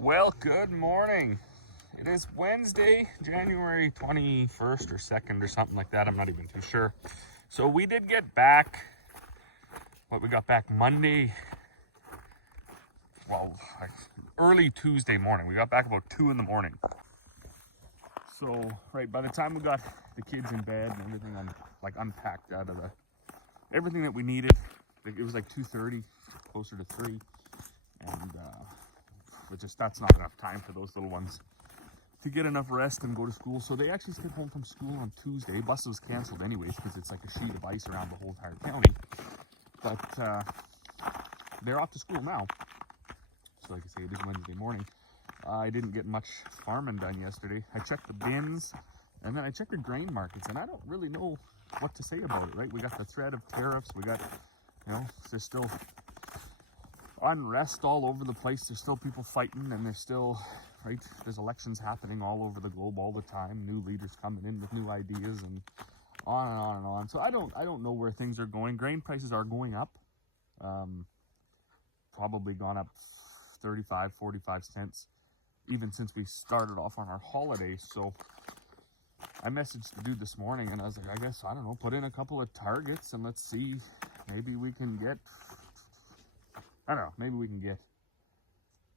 Well, good morning. It is Wednesday, January 21st or 2nd or something like that. I'm not even too sure. So we did get back, we got back Monday, like early Tuesday morning. We got back about 2 in the morning. So, right, by the time we got the kids in bed and everything unpacked out of everything that we needed, it was like 2:30, closer to 3. And, but that's not enough time for those little ones to get enough rest and go to school. So they actually stayed home from school on Tuesday. Bus was canceled anyways because it's like a sheet of ice around the whole entire county. But they're off to school now. So like I say, it is Wednesday morning. I didn't get much farming done yesterday. I checked the bins and then I checked the grain markets, and I don't really know what to say about it, right? We got the threat of tariffs. We got, there's still unrest all over the place. There's still people fighting, and there's still, right, there's elections happening all over the globe all the time. New leaders coming in with new ideas, and on and on and on. So I don't know where things are going. Grain prices are going up. Probably gone up 35, 45 cents even since we started off on our holiday. So I messaged the dude this morning and I was like, I don't know, put in a couple of targets and let's see, maybe we can get,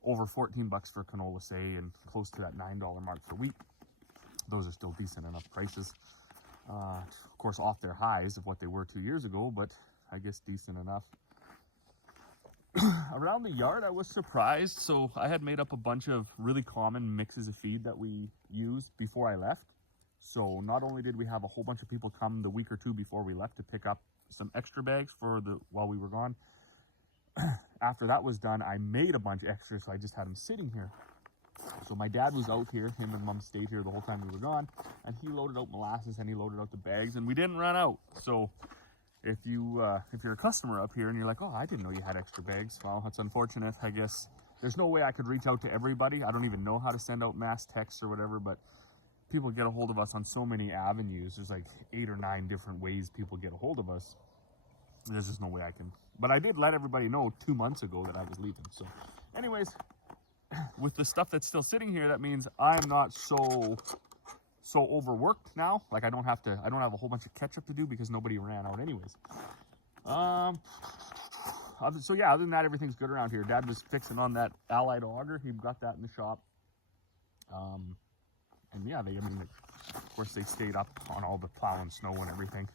over 14 bucks for canola, say, and close to that $9 mark for wheat. Those are still decent enough prices. Of course, off their highs of what they were 2 years ago, but I guess decent enough. Around the yard, I was surprised. So I had made up a bunch of really common mixes of feed that we used before I left. So not only did we have a whole bunch of people come the week or two before we left to pick up some extra bags while we were gone, after that was done, I made a bunch extra, so I just had them sitting here. So my dad was out here, him and mom stayed here the whole time we were gone, and he loaded out molasses and he loaded out the bags, and we didn't run out. So if you're a customer up here and you're like, oh, I didn't know you had extra bags, well, that's unfortunate. I guess there's no way I could reach out to everybody. I don't even know how to send out mass texts or whatever, but people get a hold of us on so many avenues. There's like 8 or 9 different ways people get a hold of us. There's just no way I can. But I did let everybody know 2 months ago that I was leaving. So anyways, with the stuff that's still sitting here, that means I'm not so overworked now. Like I don't have a whole bunch of catch up to do because nobody ran out anyways. So yeah, other than that, everything's good around here. Dad was fixing on that Allied auger. He got that in the shop. And yeah, of course they stayed up on all the plow and snow and everything.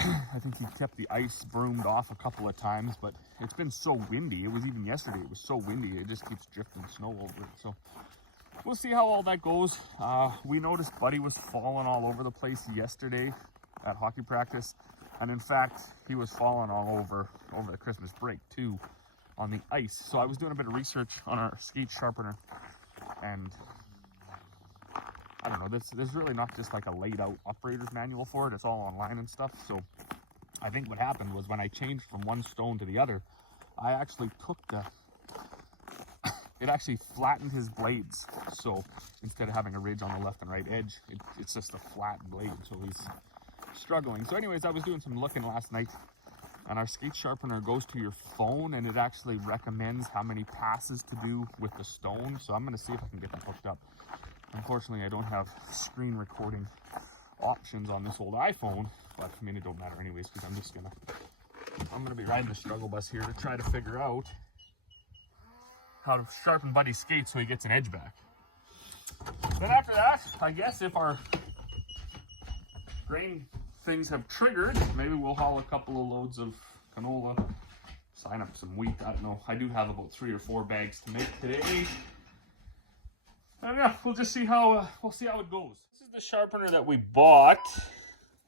I think he kept the ice broomed off a couple of times, but it's been so windy. It was even yesterday, it was so windy, it just keeps drifting snow over it. So we'll see how all that goes. We noticed Buddy was falling all over the place yesterday at hockey practice. And in fact, he was falling all over the Christmas break too on the ice. So I was doing a bit of research on our skate sharpener, and I don't know, there's really not just like a laid out operator's manual for it. It's all online and stuff. So I think what happened was when I changed from one stone to the other, I actually took it actually flattened his blades. So instead of having a ridge on the left and right edge, it's just a flat blade. So he's struggling. So anyways, I was doing some looking last night, and our skate sharpener goes to your phone and it actually recommends how many passes to do with the stone. So I'm going to see if I can get that hooked up. Unfortunately, I don't have screen recording options on this old iPhone, but I mean, it don't matter anyways, because I'm gonna be riding the struggle bus here to try to figure out how to sharpen Buddy's skate so he gets an edge back. Then after that, I guess if our grain things have triggered, maybe we'll haul a couple of loads of canola, sign up some wheat. I don't know. I do have about 3 or 4 bags to make today. And yeah, we'll just see how it goes. This is the sharpener that we bought.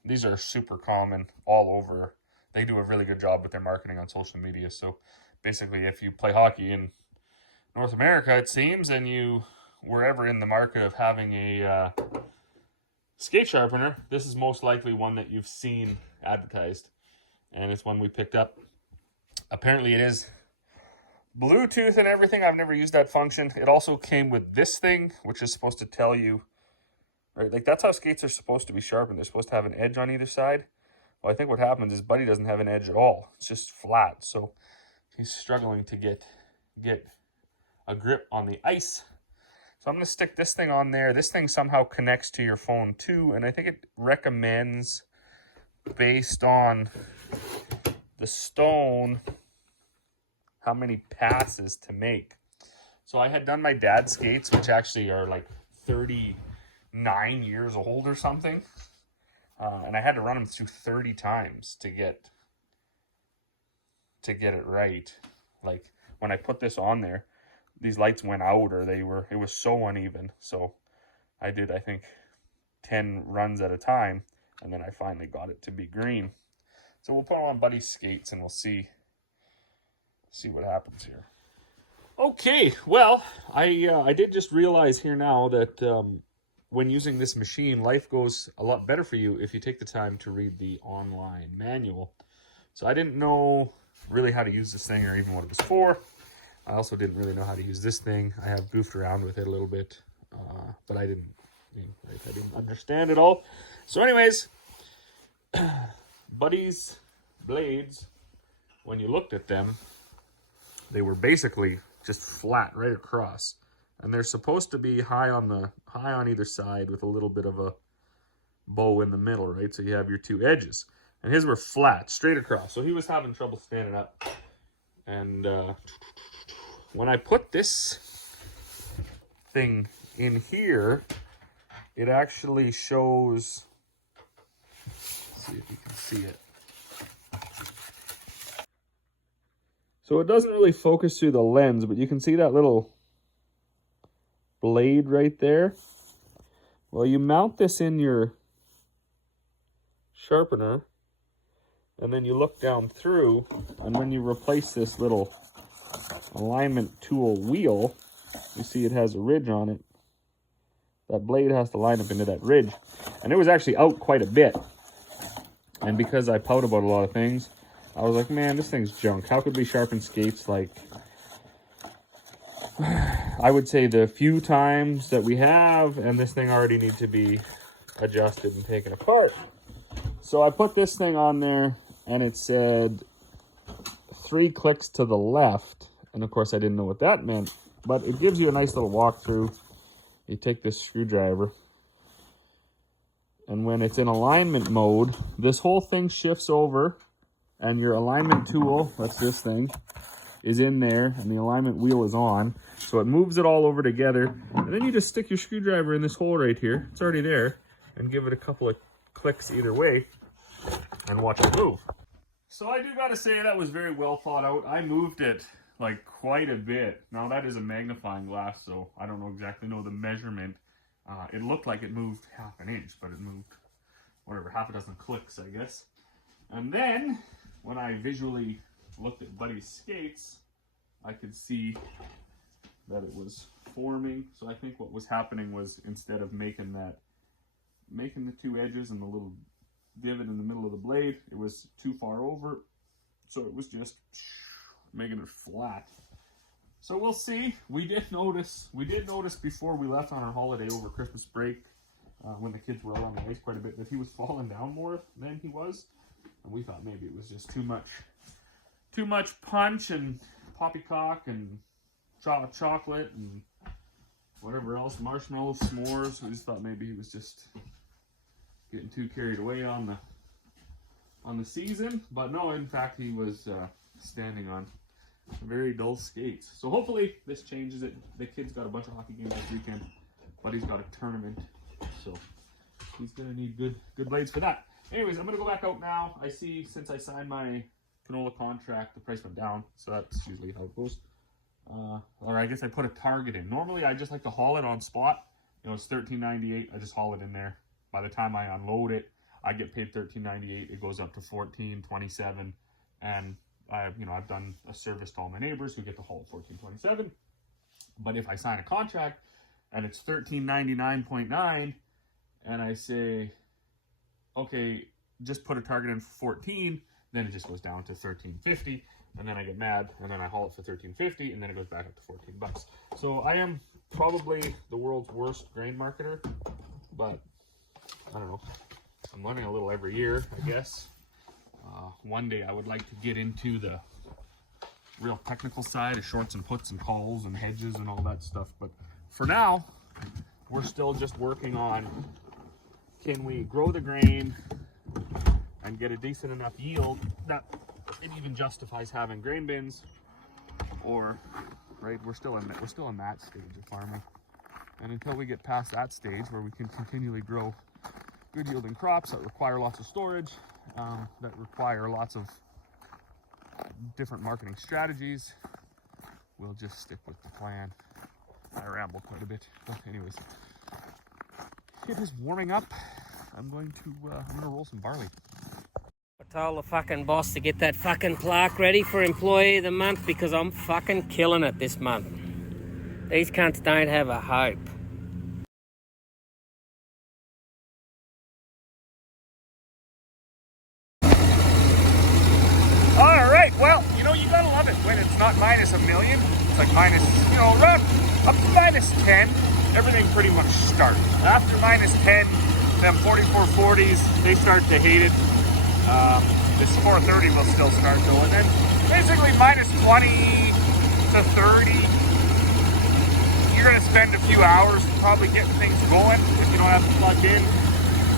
These are super common all over. They do a really good job with their marketing on social media. So basically, if you play hockey in North America, it seems, and you were ever in the market of having a skate sharpener, this is most likely one that you've seen advertised. And it's one we picked up. Apparently it is Bluetooth and everything. I've never used that function. It also came with this thing, which is supposed to tell you, right? Like that's how skates are supposed to be sharpened. They're supposed to have an edge on either side. Well, I think what happens is Buddy doesn't have an edge at all. It's just flat. So he's struggling to get a grip on the ice. So I'm going to stick this thing on there. This thing somehow connects to your phone too, and I think it recommends, based on the stone, how many passes to make. So I had done my dad's skates, which actually are like 39 years old or something. And I had to run them through 30 times to get it right. Like when I put this on there, these lights went out, or it was so uneven. So I did, I think, 10 runs at a time, and then I finally got it to be green. So we'll put on Buddy's skates and we'll see what happens here. Okay, well, I did just realize here now that when using this machine, life goes a lot better for you if you take the time to read the online manual. So I didn't know really how to use this thing or even what it was for. I also didn't really know how to use this thing. I have goofed around with it a little bit, but I didn't understand it all. So anyways, Buddy's blades, when you looked at them, they were basically just flat right across. And they're supposed to be high on either side with a little bit of a bow in the middle, right? So you have your two edges. And his were flat, straight across. So he was having trouble standing up. And when I put this thing in here, it actually shows, let's see if you can see it. So it doesn't really focus through the lens, but you can see that little blade right there. Well, you mount this in your sharpener, and then you look down through, and when you replace this little alignment tool wheel, you see it has a ridge on it. That blade has to line up into that ridge. And it was actually out quite a bit. And because I pout about a lot of things, I was like, man, this thing's junk. How could we sharpen skates like, I would say the few times that we have, and this thing already needs to be adjusted and taken apart. So I put this thing on there, and it said 3 clicks to the left. And of course I didn't know what that meant, but it gives you a nice little walkthrough. You take this screwdriver, and when it's in alignment mode, this whole thing shifts over, and your alignment tool, that's this thing, is in there, and the alignment wheel is on. So it moves it all over together, and then you just stick your screwdriver in this hole right here. It's already there, and give it a couple of clicks either way, and watch it move. So I do gotta say that was very well thought out. I moved it like quite a bit. Now that is a magnifying glass, so I don't exactly know the measurement. It looked like it moved half an inch, but it moved, whatever, half a dozen clicks, I guess. And then, when I visually looked at Buddy's skates, I could see that it was forming. So I think what was happening was, instead of making the 2 edges and the little divot in the middle of the blade, it was too far over. So it was just making it flat. So we'll see. We did notice before we left on our holiday over Christmas break, when the kids were out on the ice quite a bit, that he was falling down more than he was. And we thought maybe it was just too much punch and poppycock and chocolate and whatever else, marshmallows, s'mores. We just thought maybe he was just getting too carried away on the season. But no, in fact, he was standing on very dull skates. So hopefully this changes it. The kid's got a bunch of hockey games this weekend, but he's got a tournament, so he's gonna need good blades for that. Anyways, I'm gonna go back out now. I see, since I signed my canola contract, the price went down, so that's usually how it goes. Or I guess I put a target in. Normally I just like to haul it on spot. You know, it's $13.98. I just haul it in there. By the time I unload it, I get paid $13.98. It goes up to $14, $27, and I've done a service to all my neighbors who get to haul $14.27. But if I sign a contract and it's $13.99.9, and I say, okay, just put a target in for $14, then it just goes down to $13.50, and then I get mad, and then I haul it for $13.50, and then it goes back up to $14. So I am probably the world's worst grain marketer, but I don't know. I'm learning a little every year, I guess. One day I would like to get into the real technical side of shorts and puts and calls and hedges and all that stuff. But for now, we're still just working on, can we grow the grain and get a decent enough yield that it even justifies having grain bins, or right, we're still in that stage of farming. And until we get past that stage where we can continually grow good yielding crops that require lots of storage, that require lots of different marketing strategies, we'll just stick with the plan. I ramble quite a bit, but anyways, it is warming up. I'm going to roll some barley. I told the fucking boss to get that fucking plaque ready for Employee of the Month because I'm fucking killing it this month. These cunts don't have a hope. Alright, well, you know, you gotta love it when it's not minus a million. It's like minus, you know, around up to minus 10, everything pretty much starts. After minus 10, them 4440s, they start to hate it. This 430 will still start though, and then basically minus 20 to 30, you're gonna spend a few hours probably getting things going if you don't have to plug in,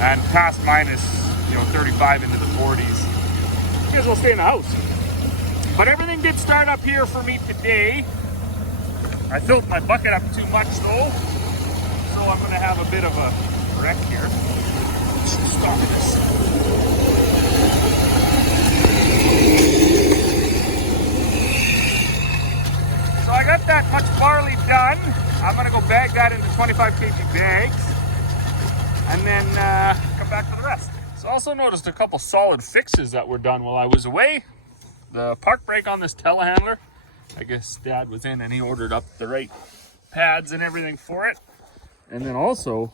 and past minus, you know, 35 into the 40s, you guys will stay in the house. But everything did start up here for me today. I filled my bucket up too much though, so I'm gonna have a bit of a wreck here. Stop this. So I got that much barley done. I'm gonna go bag that into 25 kg bags and then come back for the rest. So I also noticed a couple solid fixes that were done while I was away. The park brake on this telehandler, I guess Dad was in and he ordered up the right pads and everything for it. And then also,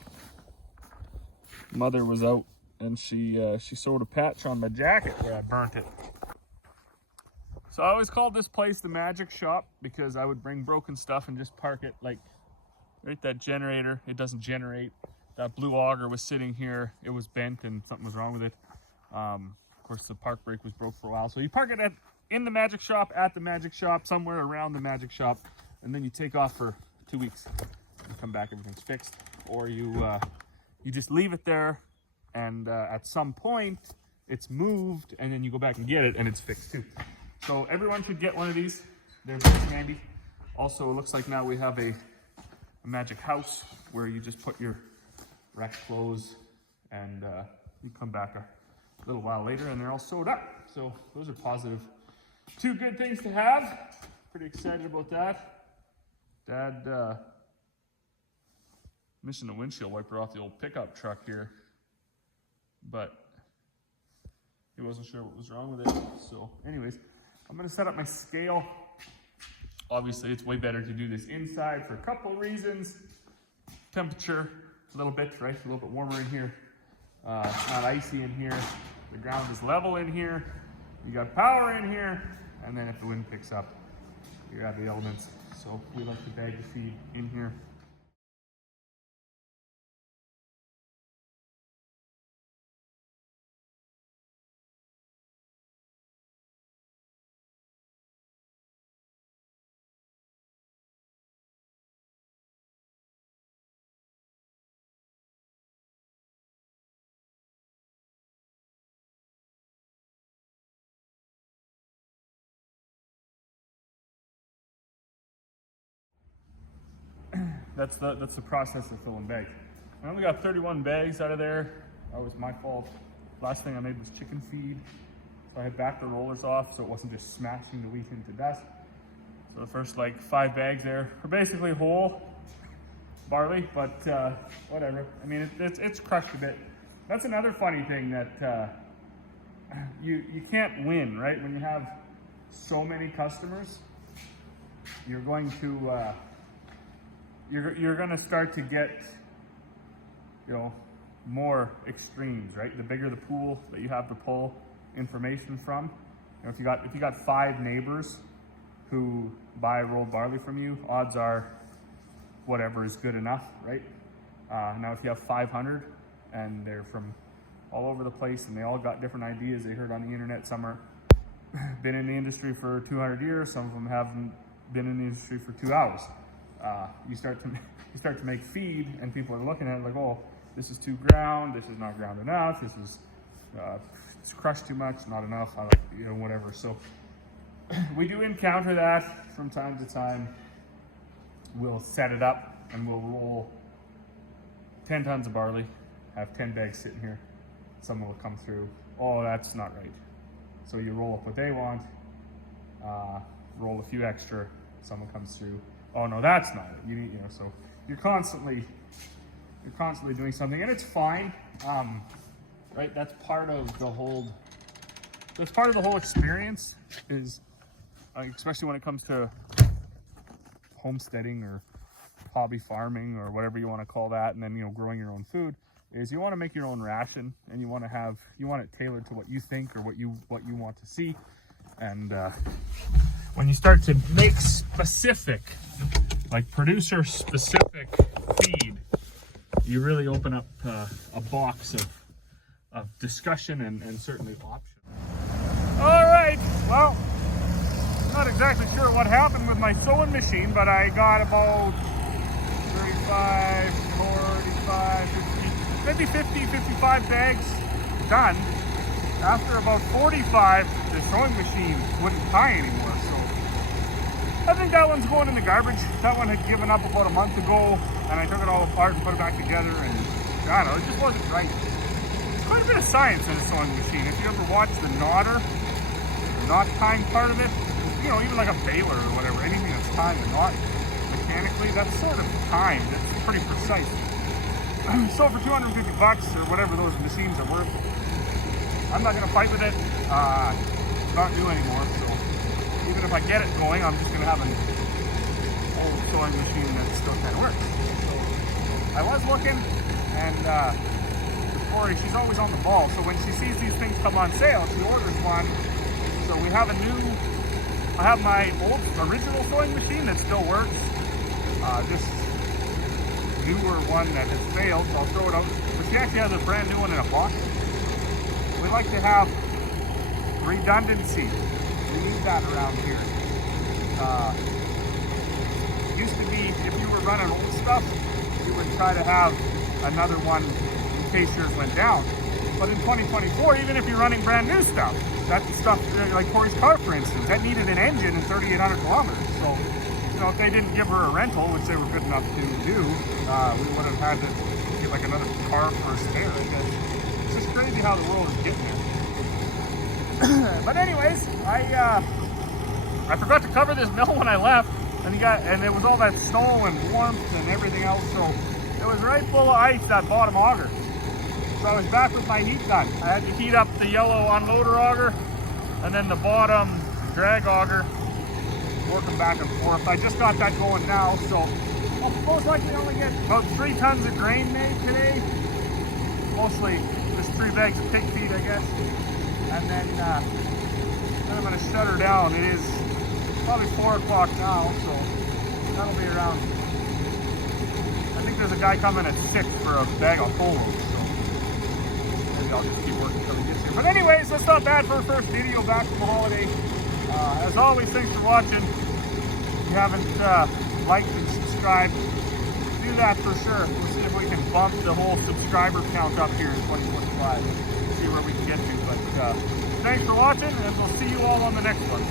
Mother was out and she sewed a patch on my jacket where I burnt it. So I always called this place the Magic Shop because I would bring broken stuff and just park it, like, right, that generator, it doesn't generate. That blue auger was sitting here, it was bent and something was wrong with it. Of course, the park brake was broke for a while. So you park it in the Magic Shop, at the Magic Shop, somewhere around the Magic Shop, and then you take off for 2 weeks. You come back, everything's fixed. Or you just leave it there, and at some point, it's moved, and then you go back and get it, and it's fixed too. So everyone should get one of these. They're very handy. Also, it looks like now we have a Magic House where you just put your wrecked clothes, and you come back a little while later and they're all sewed up. So those are positive. Two good things to have. Pretty excited about that. Dad missing the windshield wiper off the old pickup truck here, but he wasn't sure what was wrong with it. So anyways, I'm gonna set up my scale. Obviously it's way better to do this inside for a couple reasons. Temperature, a little bit, right? A little bit warmer in here. It's not icy in here. The ground is level in here. You got power in here. And then if the wind picks up, you have the elements. So we like to bag the feed in here. That's the process of filling bags. I only got 31 bags out of there. That was my fault. Last thing I made was chicken feed. So I had backed the rollers off so it wasn't just smashing the wheat into dust. So the first like 5 bags there are basically whole barley, but whatever. I mean, it's crushed a bit. That's another funny thing that you can't win, right? When you have so many customers, you're going to you're going to start to get, you know, more extremes, right? The bigger the pool that you have to pull information from. You know, if you got 5 neighbors who buy rolled barley from you, odds are whatever is good enough, right? Now if you have 500 and they're from all over the place and they all got different ideas they heard on the internet, some are been in the industry for 200 years. Some of them haven't been in the industry for 2 hours. You start to make feed, and people are looking at it like, oh, this is too ground. This is not ground enough. This is it's crushed too much, not enough. Whatever. So we do encounter that from time to time. We'll set it up and we'll roll 10 tons of barley, have 10 bags sitting here. Someone will come through, oh, that's not right. So you roll up what they want, roll a few extra, someone comes through, oh no, that's not it. So you're constantly doing something, and it's fine, right? That's part of the whole experience, is especially when it comes to homesteading or hobby farming or whatever you want to call that, and then growing your own food, is you want to make your own ration, and you want it tailored to what you think or what you want to see. And when you start to make specific, like producer specific feed, you really open up a box of discussion and certainly options. All right, well, not exactly sure what happened with my sewing machine, but I got about 35, 45, 50, maybe 50, 55 bags done. After about 45, the sewing machine wouldn't tie anymore, so I think that one's going in the garbage. That one had given up about a month ago, and I took it all apart and put it back together, and I don't know, it just wasn't right. There's quite a bit of science in a sewing machine. If you ever watch the knot tying part of it, even like a baler or whatever, anything that's tying a knot mechanically, that's sort of timed. It's pretty precise. So for $250 or whatever those machines are worth, I'm not gonna fight with it. Not new anymore. So even if I get it going, I'm just gonna have an old sewing machine that still kind of works. So I was looking, and Corey, she's always on the ball. So when she sees these things come on sale, she orders one. So we have I have my old original sewing machine that still works. This newer one that has failed, so I'll throw it out. But she actually has a brand new one in a box. We like to have redundancy. We need that around here. Used to be, if you were running old stuff, you would try to have another one in case yours went down. But in 2024, even if you're running brand new stuff, that stuff, like Corey's car, for instance, that needed an engine and 3,800 kilometers. So, if they didn't give her a rental, which they were good enough to do, we would have had to get like another car for a spare, I guess. It's just crazy how the world is getting there. But anyways, I forgot to cover this mill when I left, and it was all that snow and warmth and everything else, so it was right full of ice, that bottom auger. So I was back with my heat gun. I had to heat up the yellow unloader auger and then the bottom drag auger, working back and forth. I just got that going now, so I'll most likely only get about 3 tons of grain made today. Mostly just 3 bags of pig feed, I guess. And then I'm going to shut her down. It is probably 4 o'clock now, so that'll be around. I think there's a guy coming at 6 for a bag of polos, so maybe I'll just keep working until he gets here. But anyways, that's not bad for a first video back from the holiday. As always, thanks for watching. If you haven't liked and subscribed, do that for sure. We'll see if we can bump the whole subscriber count up here in 2025. See where we can get to. But thanks for watching, and we'll see you all on the next one.